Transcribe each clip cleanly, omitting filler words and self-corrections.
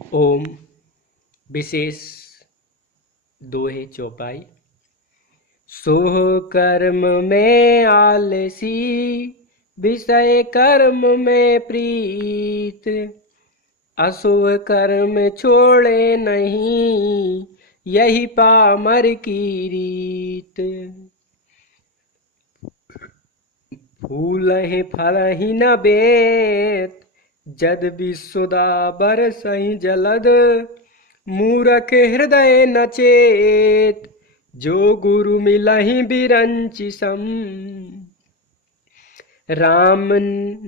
ओम विशेष दोहे चौपाई। सोह कर्म में आलसी, विषय कर्म में प्रीत। अशुभ कर्म छोड़े नहीं, यही पामर की रीत। फूल ही फल ही न बेत, जद विसुदा बरसहि जलद। मूरख हृदय न चेत, जो गुरु मिलहि बिरंचि सम। राम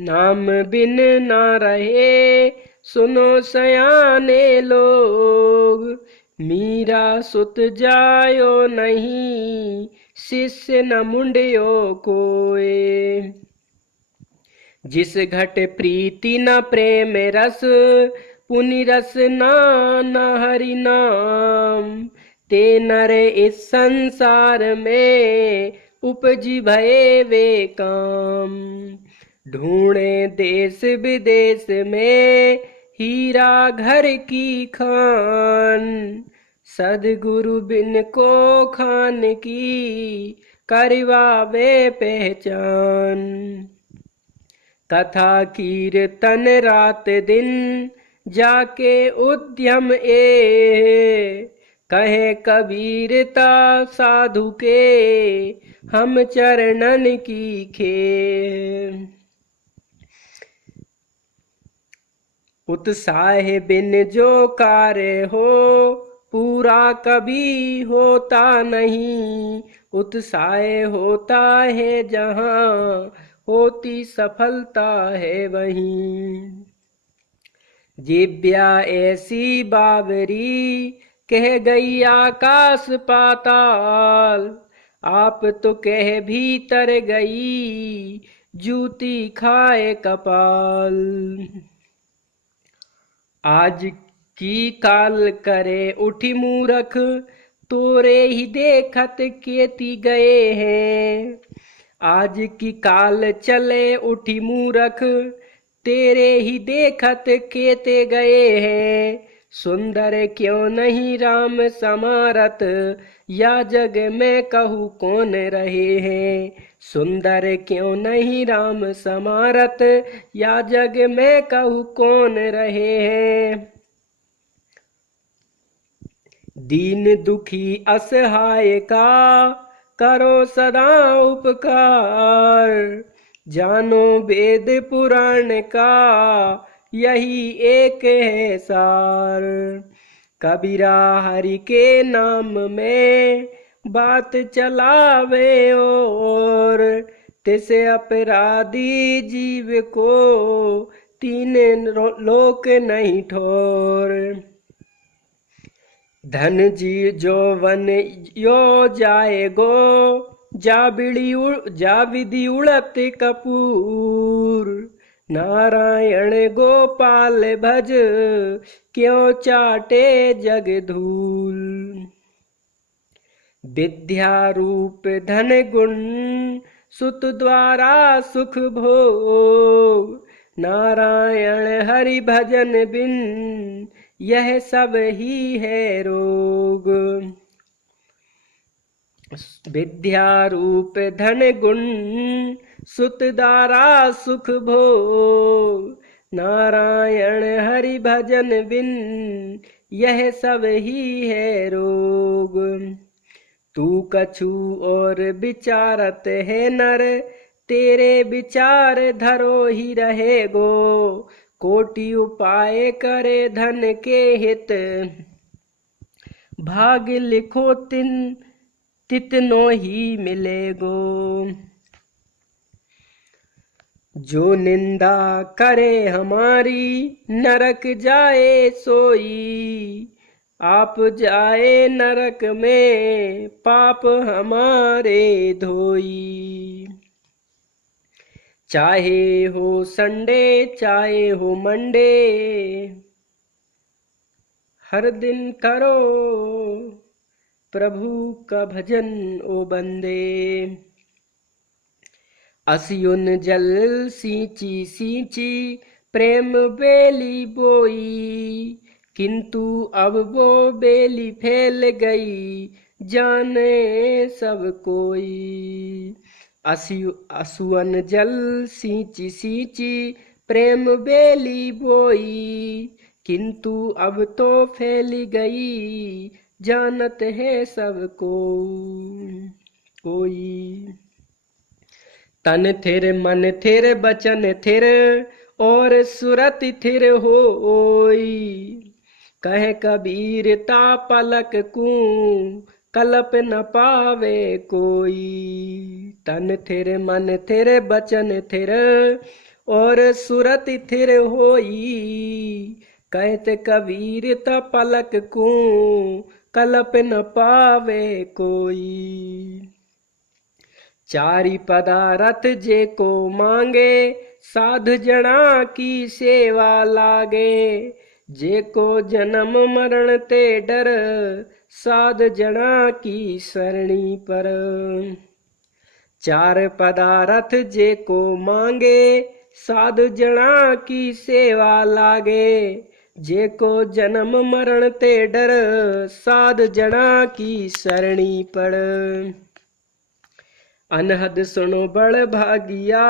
नाम बिन न रहे, सुनो सयाने लोग। मीरा सुत जायो नहीं, शिष्य न मुंड्यो कोय। जिस घट प्रीति न प्रेम रस, पुनि रस न हरि नाम। ते नर इस संसार में, उपजी भये वे काम। ढूंढे देश विदेश में, हीरा घर की खान। सदगुरु बिन को खान की, करवावे पहचान। कथा कीर्तन रात दिन, जाके उद्यम कहे कबीरता साधु के, हम चरणन की खे। उत्साह बिन जो कार्य हो, पूरा कभी होता नहीं। उत्साह होता है जहाँ, होती सफलता है वहीं। जिव्या ऐसी बावरी, कह गई आकाश पाताल। आप तो कह भीतर गई, जूती खाए कपाल। आज की काल करे उठी मूरख, तोरे ही देखत केती गए हैं। आज की काल चले उठी मूरख, तेरे ही देखत केते गए हैं। सुंदर क्यों नहीं राम समारत, या जग में कहूँ कौन रहे हैं। सुंदर क्यों नहीं राम समारत, या जग में कहूँ कौन रहे हैं। दीन दुखी असहाय का, करो सदा उपकार। जानो वेद पुराण का, यही एक है सार। कबीरा हरि के नाम में, बात चलावे और। तिसे अपराधी जीव को, तीन लोक नहीं ठोर। धन जी जो वन यो जाएगो, जा विधि उड़त कपूर। नारायण गोपाल भज, क्यों चाटे जग धूल। विद्या रूप धन गुण, सुत द्वारा सुख भोग। नारायण हरि भजन बिन, यह सब ही है रोग। विद्या रूप धन गुण, सुत द्वारा सुख भोग। नारायण हरि भजन बिन, यह सब ही है रोग। तू कछु और विचारत है नर, तेरे विचार धरो ही रहेगो। कोटि उपाय करे धन के हित, भाग लिखो तितनो ही मिलेगो। जो निंदा करे हमारी, नरक जाए सोई। आप जाए नरक में, पाप हमारे धोई। चाहे हो संडे चाहे हो मंडे, हर दिन करो प्रभु का भजन ओ बंदे। असयुन जल सींची सींची, प्रेम बेली बोई। किंतु अब वो बेली फैल गई, जाने सब कोई। असुअन जल सींची सींची, प्रेम बेली बोई, किंतु अब तो फैल गई, जानत है सबको कोई। तन थिर मन थिर बचन थिर, और सुरत थिर होई, कह कबीर ता पलक कू, कलप न पावे कोई। तन थिर मन थिर बचन थिर, और सुरत थिर होई, कहत कबीर ता पलक कू, कलप न पावे कोई। चारि पदारथ जे को मांगे, साध जना की सेवा लागे, जे को जन्म मरण ते डर, साध जना की सरणी पर। चार पदारथ जे को मांगे, साध जना की सेवा लागे, जे को जन्म मरण ते डर, साध जना की सरणी पड़। अनहद सुनो बड़ भागिया,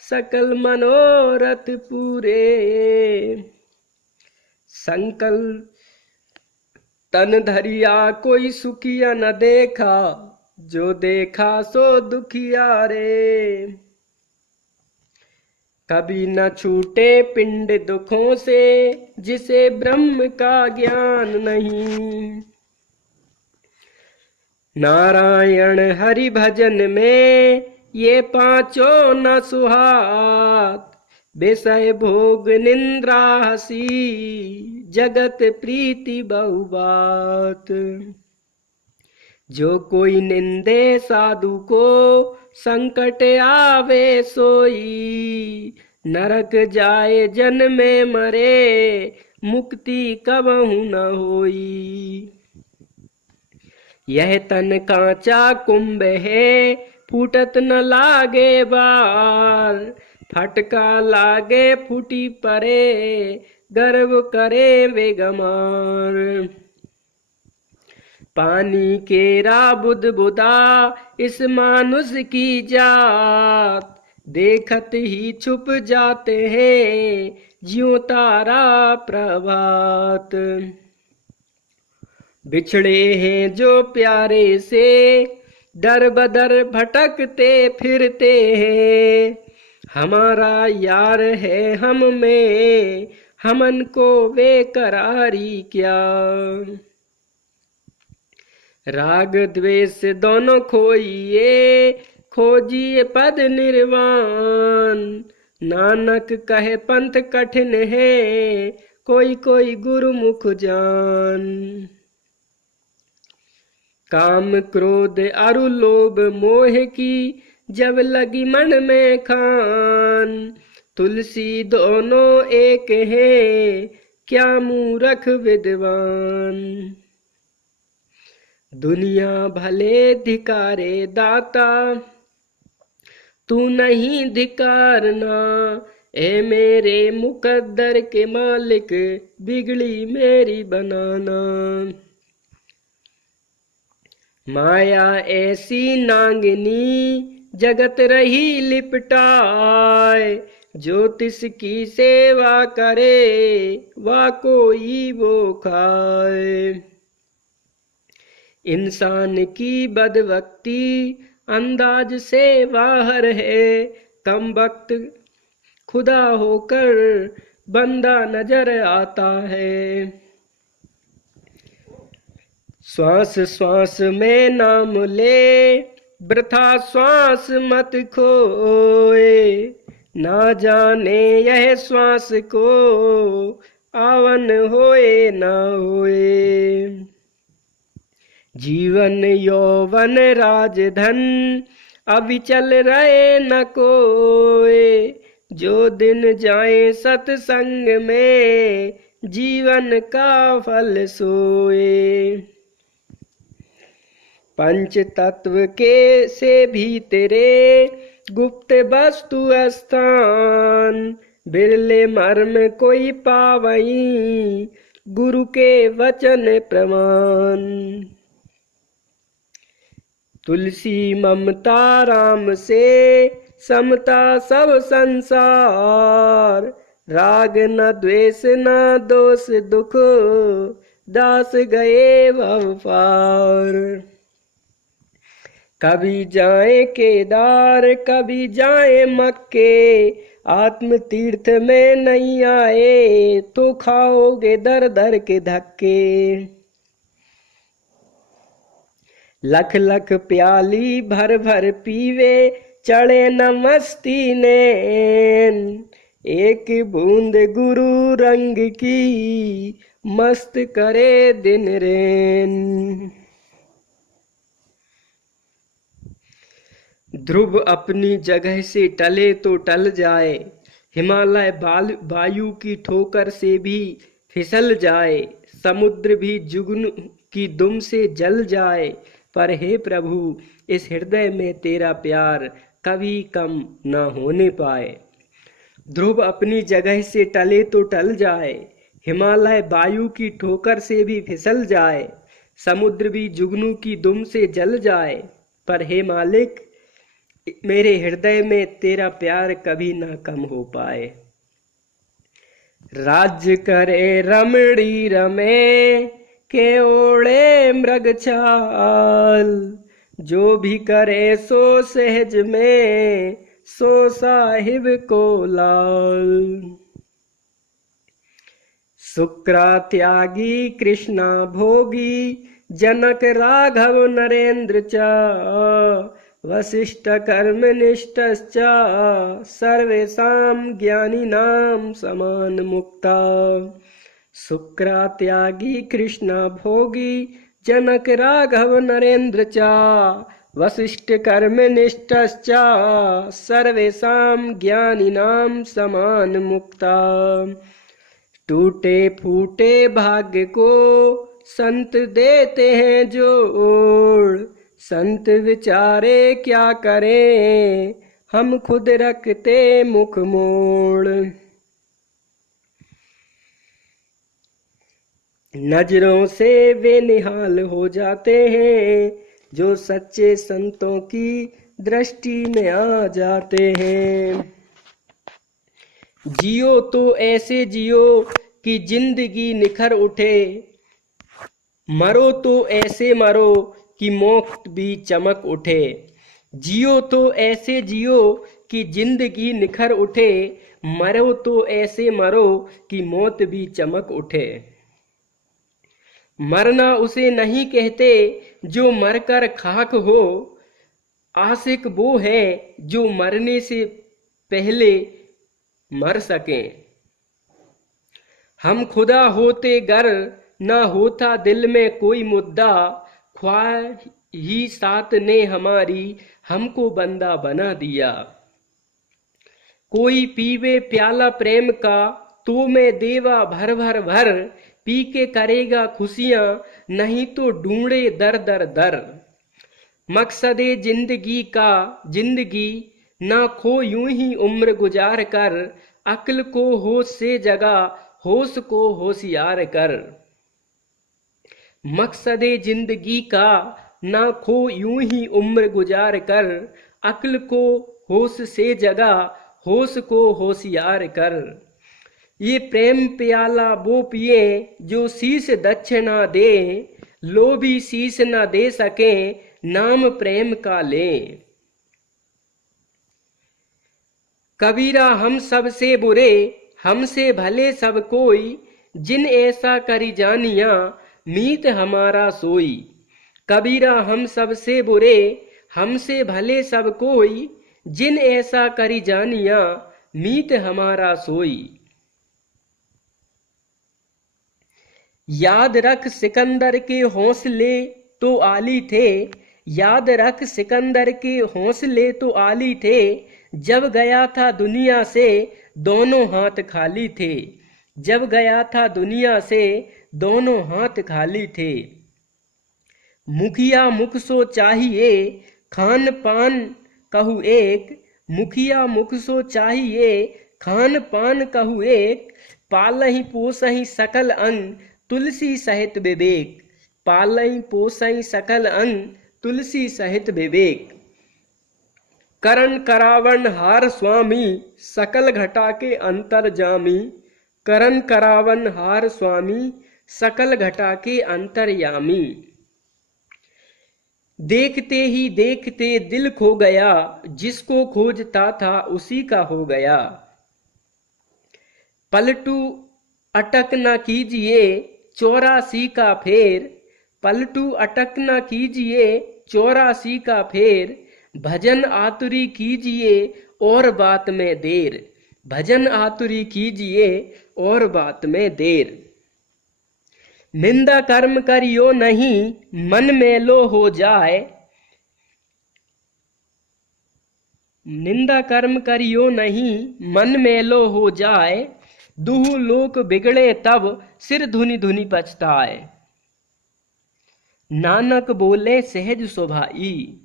सकल मनोरथ पूरे, संकल्प तन धरिया कोई सुखिया न देखा, जो देखा सो दुखिया रे। कभी न छूटे पिंड दुखों से, जिसे ब्रह्म का ज्ञान नहीं। नारायण हरि भजन में ये पांचों न सुहात, विषय भोग निंद्रा हसी, जगत प्रीति बहुबात। जो कोई निंदे साधु को, संकट आवे सोई, नरक जाए जन्मे मरे, मुक्ति कबहु न होई। यह तन कांचा कुंभ है, फूटत न लागे बाल, फटका लागे फूटी परे, गर्व करे वे गमार। पानी केरा बुद बुदा, इस मानुष की जात, देखत ही छुप जाते हैं, ज्यों तारा प्रभात। बिछड़े हैं जो प्यारे से, दर बदर भटकते फिरते हैं, हमारा यार है हम में, हमन को वे करारी क्या। राग द्वेष दोनों खोइए, खोजिए पद निर्वाण, नानक कहे पंथ कठिन है, कोई कोई गुरुमुख जान। काम क्रोध अरु लोभ मोह की, जब लगी मन में खान, तुलसी दोनों एक है, क्या मूरख विद्वान। दुनिया भले धिकारे दाता, तू नहीं धिकारना, ए मेरे मुकद्दर के मालिक, बिगड़ी मेरी बनाना। माया ऐसी नांगनी, जगत रही लिपटाए, जो तिसकी सेवा करे, वा कोई वो खाए। इंसान की बदवक्ती, अंदाज से बाहर है, कम वक्त खुदा होकर बंदा नजर आता है। श्वास श्वास में नाम ले, वृथा श्वास मत खोए, ना जाने यह श्वास को, आवन होए ना होए। जीवन यौवन राजधन, अविचल रहे न कोए, जो दिन जाए सत्संग में, जीवन का फल सोए। पंच तत्व के से भी तेरे, गुप्त वस्तु स्थान, बिरले मर्म कोई पावई, गुरु के वचन प्रमाण। तुलसी ममता राम से समता सब संसार, राग न द्वेष न दोष दुख, दास गए भव पार। कभी जाए केदार कभी जाए मक्के, आत्म तीर्थ में नहीं आए तो खाओगे दर दर के धक्के। लख लख प्याली भर भर पीवे, चढ़े न मस्ती नैन, एक बूंद गुरु रंग की मस्त करे दिन रैन। ध्रुव अपनी जगह से टले तो टल जाए, हिमालय वायु की ठोकर से भी फिसल जाए, समुद्र भी जुगनू की दुम से जल जाए, पर हे प्रभु इस हृदय में तेरा प्यार कभी कम न होने पाए। ध्रुव अपनी जगह से टले तो टल जाए, हिमालय वायु की ठोकर से भी फिसल जाए, समुद्र भी जुगनू की दुम से जल जाए, पर हे मालिक मेरे हृदय में तेरा प्यार कभी ना कम हो पाए। राज्य करे रमणी रमे, के ओढ़े मृग छाल, जो भी करे सो सहज में, सो साहिब को लाल। शुक्रा त्यागी कृष्णा भोगी, जनक राघव नरेंद्र चा, वशिष्ठ कर्मनिष्ठश्च सर्वेषां ज्ञानिनां समान मुक्ता। शुक्रा त्यागी कृष्ण भोगी, जनक राघव नरेंद्र चा, वशिष्ठ कर्मनिष्ठश्च सर्वेषां ज्ञानिनां समान मुक्ता। टूटे फूटे भाग्य को संत देते हैं जोड़, संत विचारे क्या करें हम खुद रखते मुख मोड़। नजरों से वे निहाल हो जाते हैं, जो सच्चे संतों की दृष्टि में आ जाते हैं। जियो तो ऐसे जियो कि जिंदगी निखर उठे, मरो तो ऐसे मरो कि मौत भी चमक उठे। जियो तो ऐसे जियो कि जिंदगी निखर उठे, मरो तो ऐसे मरो कि मौत भी चमक उठे। मरना उसे नहीं कहते जो मरकर खाक हो, आशिक वो है जो मरने से पहले मर सके। हम खुदा होते गर न होता दिल में कोई मुद्दा, ख्वाहिशात ने हमारी हमको बंदा बना दिया। कोई पीवे प्याला प्रेम का तो मैं देवा भर भर भर, पी के करेगा खुशियां नहीं तो ढूंढे दर दर दर। मकसदे जिंदगी का जिंदगी ना खो यूं ही उम्र गुजार कर, अक्ल को होश से जगा होश को होशियार कर। मकसदे जिंदगी का ना खो यूं ही उम्र गुजार कर, अक्ल को होश से जगा होश को होशियार कर। ये प्रेम प्याला वो पिए जो शीश दक्षिणा दे, लोभी शीश न दे सके नाम प्रेम का ले। कबीरा हम सब से बुरे हमसे भले सब कोई, जिन ऐसा करी जानिया मीत हमारा सोई। कबीरा हम सब से बुरे हमसे भले सब कोई, जिन ऐसा करी जानिया मीत हमारा सोई। याद रख सिकंदर के हौसले तो आली थे, याद रख सिकंदर के हौसले तो आली थे, जब गया था दुनिया से दोनों हाथ खाली थे। जब गया था दुनिया से दोनों हाथ खाली थे। मुखिया मुख सो चाहिए खान पान कहू एक, मुखिया मुख सो चाहिए खान पान कहू एक, पालहि पोसहि सकल अंग तुलसी सहित विवेक, पालई पोसई सकल अंग तुलसी सहित विवेक। करण करावन हार स्वामी, सकल घटा के अंतर्जामी। करण करावन हार स्वामी, सकल घटा के अंतर्यामी। देखते ही देखते दिल खो गया, जिसको खोजता था उसी का हो गया। पलटू अटक न कीजिए 84 का फेर, पलटू अटक न कीजिए 84 का फेर। भजन आतुरी कीजिए और बात में देर, भजन आतुरी कीजिए और बात में देर। निंदा कर्म करियो नहीं, मन मेलो हो जाए। निंदा कर्म करियो नहीं, मन मेलो हो जाए। दुहु लोक बिगड़े तब, सिर धुनि धुनि पछताए। नानक बोले सहज स्वभाई,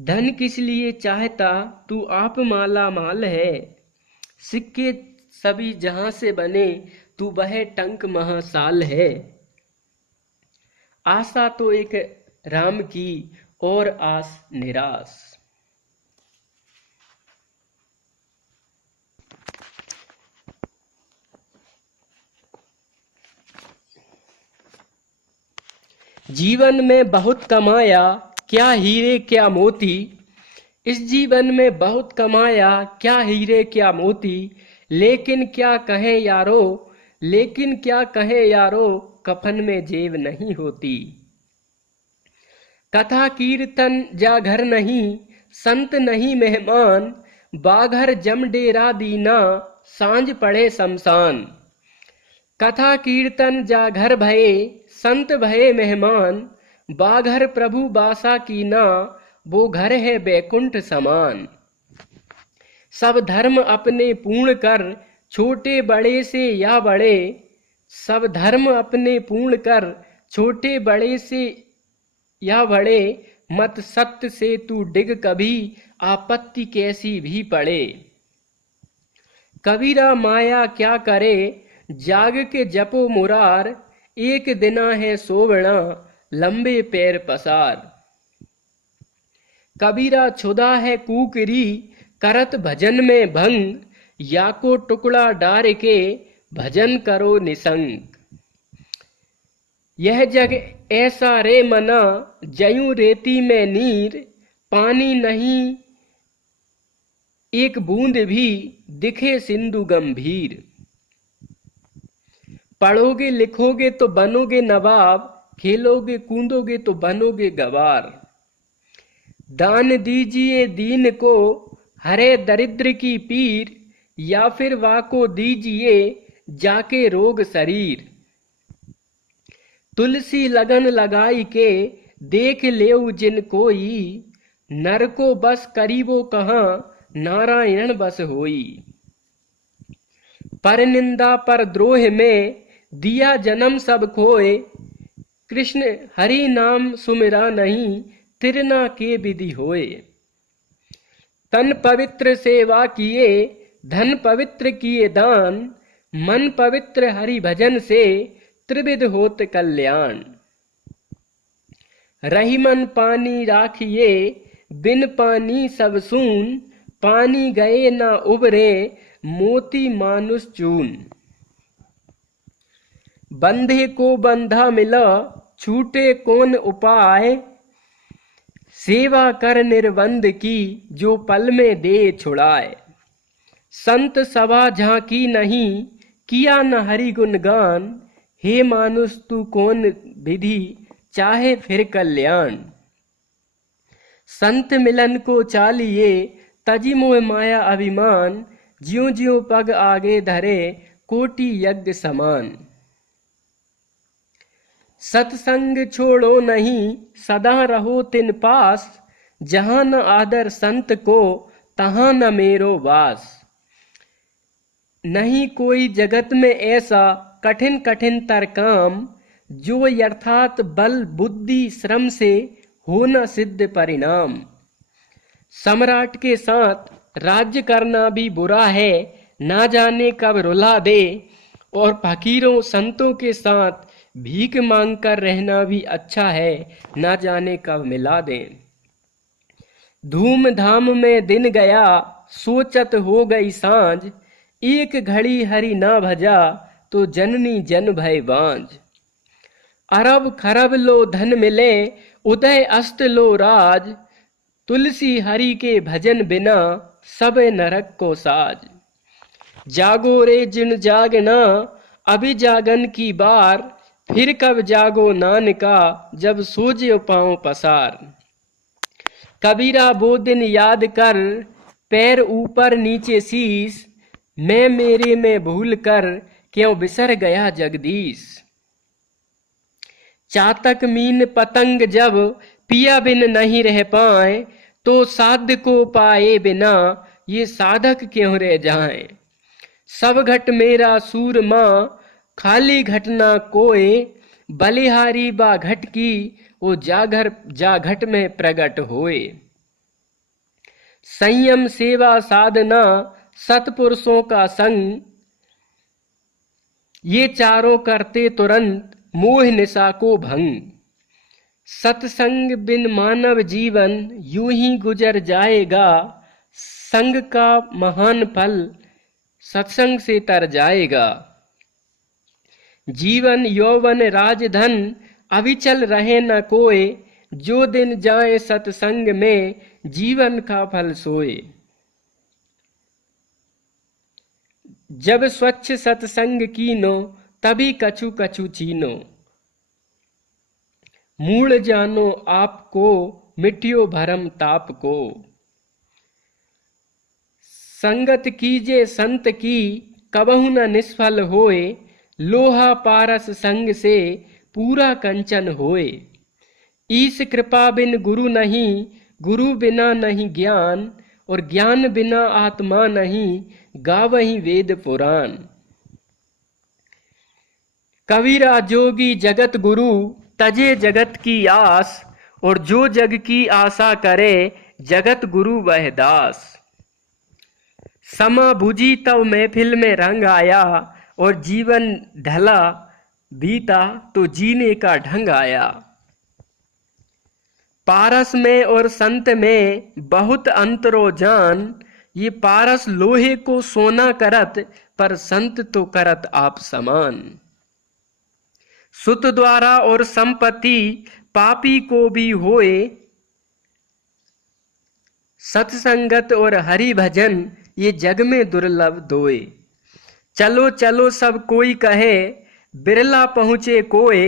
धन किस लिए चाहता तू आप माला माल है। सिक्के सभी जहां से बने, तू वह टंक महासाल है। आशा तो एक राम की और आस निराश। जीवन में बहुत कमाया, क्या हीरे क्या मोती। इस जीवन में बहुत कमाया, क्या हीरे क्या मोती। लेकिन क्या कहें यारो, लेकिन क्या कहें यारो, कफन में जेब नहीं होती। कथा कीर्तन जा घर नहीं, संत नहीं मेहमान। बाघर जम डेरा दीना, सांझ पड़े शमशान। कथा कीर्तन जा घर भये, संत भये मेहमान। बाघर प्रभु बासा कीना, वो घर है बैकुंठ समान। सब धर्म अपने पूर्ण कर, छोटे बड़े से या बड़े। सब धर्म अपने पूर्ण कर, छोटे बड़े से या बड़े। मत सत्य से तू डिग कभी, आपत्ति कैसी भी पड़े। कबीरा माया क्या करे, जाग के जपो मुरार। एक दिना है सोवना, लंबे पैर पसार। कबीरा छुदा है कुकरी, करत भजन में भंग। या को टुकड़ा डार के, भजन करो निसंग। यह जग ऐसा रे मना, जयूं रेती में नीर। पानी नहीं एक बूंद भी, दिखे सिंधु गंभीर। पढ़ोगे लिखोगे तो बनोगे नवाब, खेलोगे कूदोगे तो बनोगे गवार। दान दीजिए दीन को, हरे दरिद्र की पीर। या फिर वाको दीजिए, जाके रोग शरीर। तुलसी लगन लगाई के, देख लेऊ जिन कोई। नर को बस करीबो कहाँ, नारायण बस होई। पर निंदा पर द्रोह में, दिया जन्म सब खोए। कृष्ण हरि नाम सुमिरा नहीं, तिरना के विधि होए। तन पवित्र सेवा किए, धन पवित्र किए दान। मन पवित्र हरि भजन से, त्रिविध होत कल्याण। रही मन पानी राखिए, बिन पानी सब सून। पानी गए ना उबरे, मोती मानुष चून। बंधे को बंधा मिला, छूटे कौन उपाय। सेवा कर निर्बंध की, जो पल में दे छुड़ाए। संत सभा झांकी नहीं, किया न हरि गुणगान। हे मानुष तू कौन विधि, चाहे फिर कल्याण। संत मिलन को चालिए, तजी मोह माया अभिमान। ज्यों ज्यों पग आगे धरे, कोटि यज्ञ समान। सत्संग छोड़ो नहीं, सदा रहो तिन पास। जहां न आदर संत को, तहां न मेरो वास। नहीं कोई जगत में ऐसा, कठिन कठिन तर काम। जो यथार्थ बल बुद्धि श्रम से, हो न सिद्ध परिणाम। सम्राट के साथ राज्य करना भी बुरा है, ना जाने कब रुला दे। और फकीरों संतों के साथ भीख मांग कर रहना भी अच्छा है, ना जाने कब मिला दें। धूम धाम में दिन गया, सोचत हो गई सांझ, एक घड़ी हरि ना भजा, तो जननी जन भय बांझ। अरब खरब लो धन मिले, उदय अस्त लो राज, तुलसी हरि के भजन बिना, सब नरक को साज। जागो रे जिन जागना, अभी जागन की बार, फिर कब जागो नानका, जब सोजियो पांव पसार। कबीरा वो दिन याद कर, पैर ऊपर नीचे शीस, मैं मेरे में भूल कर, क्यों बिसर गया जगदीश। चातक मीन पतंग जब पिया बिन नहीं रह पाए, तो साध को पाए बिना ये साधक क्यों रह जाएं। सब घट मेरा सूरमा, खाली घट ना कोय, बलिहारी बा घट की, वो जागर जा घट में प्रगट होए। संयम सेवा साधना, सतपुरुषों का संग, ये चारों करते तुरंत मोह निशा को भंग। सत्संग बिन मानव जीवन यूं ही गुजर जाएगा, संग का महान फल सत्संग से तर जाएगा। जीवन यौवन राजधन अविचल रहे न कोय, जो दिन जाए सत्संग में जीवन का फल सोए। जब स्वच्छ सत्संग कीनो, तभी कछु कछु चीनो, मूल जानो आपको, मिट्टियो भरम ताप को। संगत कीजे संत की, कबहु न निष्फल होए, लोहा पारस संग से पूरा कंचन होए। ईश कृपा बिन गुरु नहीं, गुरु बिना नहीं ज्ञान, और ज्ञान बिना आत्मा नहीं, गावहीं वेद पुराण। कबीरा जोगी जगत गुरु, तजे जगत की आस, और जो जग की आशा करे, जगत गुरु वह दास। समा बुझी तब महफिल में रंग आया, और जीवन ढला बीता तो जीने का ढंग आया। पारस में और संत में बहुत अंतरो जान, ये पारस लोहे को सोना करत, पर संत तो करत आप समान। सुत द्वारा और संपत्ति पापी को भी होए, सत्संगत और हरि भजन ये जग में दुर्लभ दोए। चलो चलो सब कोई कहे, बिरला पहुँचे कोय,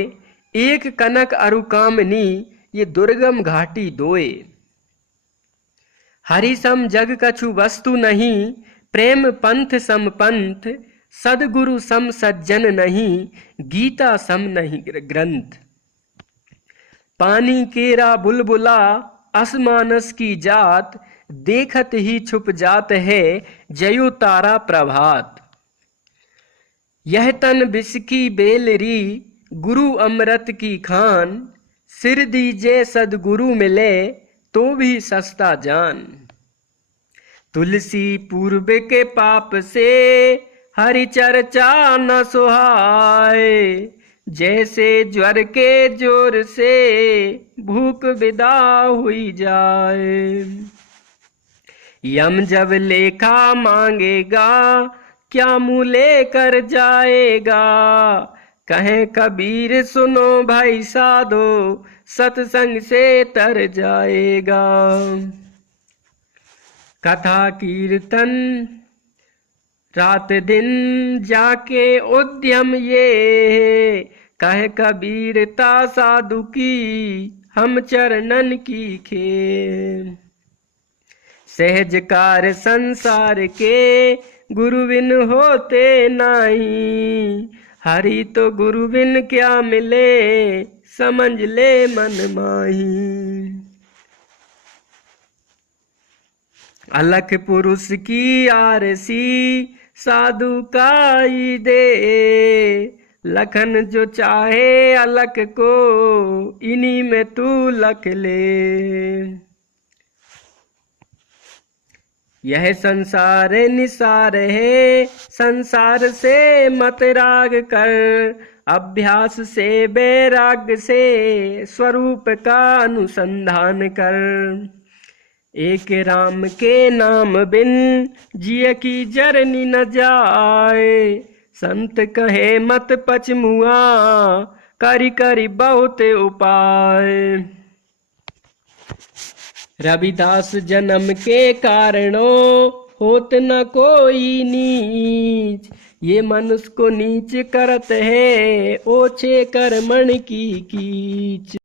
एक कनक अरु कामनी, ये दुर्गम घाटी दोए। हरि सम जग कछु वस्तु नहीं, प्रेम पंथ सम पंथ, सदगुरु सम सज्जन नहीं, गीता सम नहीं ग्रंथ। पानी केरा बुलबुला, असमानस की जात, देखत ही छुप जात है, जयो तारा प्रभात। यह तन विष की बेलरी, गुरु अमृत की खान, सिर दीजे सदगुरु मिले, तो भी सस्ता जान। तुलसी पूर्व के पाप से, हरि चर्चा न सुहाए, जैसे ज्वर के जोर से, भूख विदा हुई जाए। यम जब लेखा मांगेगा, क्या मुँह लेकर जाएगा, कहे कबीर सुनो भाई साधो, सत्संग से तर जाएगा। कथा कीर्तन रात दिन जाके उद्यम ये, कहे कबीरता साधु की, हम चरणन की खेल। सहज कार संसार के, गुरु बिन होते नहीं, हरि तो गुरु बिन क्या मिले, समझ ले मन माही। अलख पुरुष की आरसी, साधु काई दे, लखन जो चाहे अलख को, इन्हीं में तू लख ले। यह संसार निसार है, संसार से मत राग कर, अभ्यास से वैराग्य से स्वरूप का अनुसंधान कर। एक राम के नाम बिन जिय की जरनी न जाए, संत कहे मत पचमुआ करी करी बहुत उपाय। रविदास जन्म के कारणों होत न कोई नीच, ये मनुष्य को नीच करत है ओछे कर्मण की कीच।